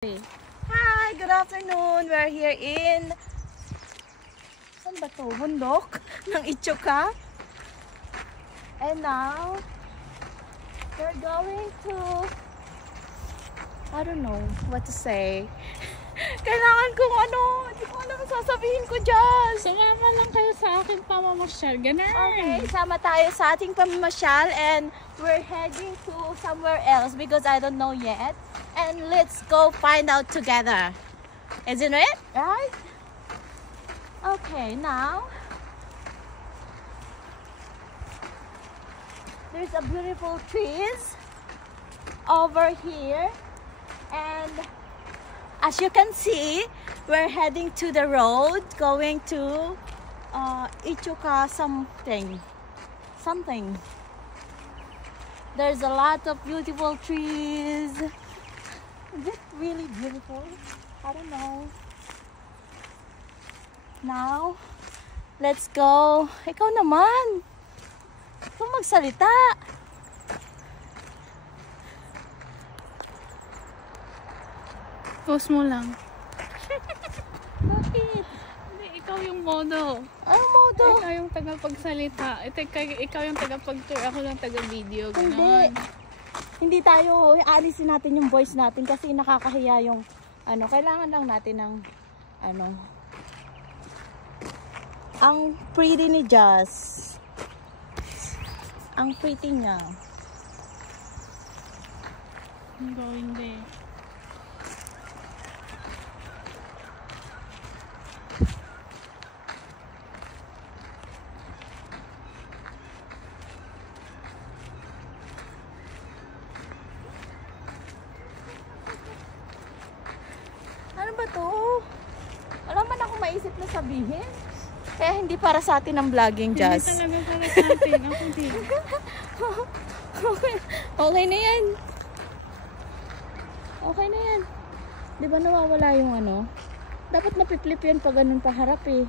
Hi, good afternoon. We're here in saan ba to? Bundok ng Itsuka. And now we're going to I don't know what to say. Kailangan kong hindi ko alam sasabihin ko dyan. Sumama lang kayo sa aking pamamasyal. Ganun. Okay, sama tayo sa ating pamamasyal and we're heading to somewhere else because I don't know yet. And let's go find out together. Isn't it? Right? Okay, now there's a beautiful trees over here. And as you can see, we're heading to the road going to Itsuka something. There's a lot of beautiful trees. Is it really beautiful? I don't know. Now, let's go. Ikaw naman. Ikaw magsalita. Post mo lang. Bakit? Hindi, ikaw yung modo. Anong modo? Ikaw yung tagapagsalita. Ikaw yung tagapag-tour. Ako lang taga-video. Hindi. Hindi tayo, aalisin natin yung voice natin kasi nakakahiya yung kailangan lang natin ng ang pretty ni Jazz. Ang pretty niya. Hindi. Ano ba to? Wala man ako maisip na sabihin. Kaya hindi para sa atin ang vlogging, Jazz. Hindi talaga para sa atin. Ako din. Okay na yan. Okay na yan. Di ba nawawala yung Dapat napiplip yan pag ganun paharap eh.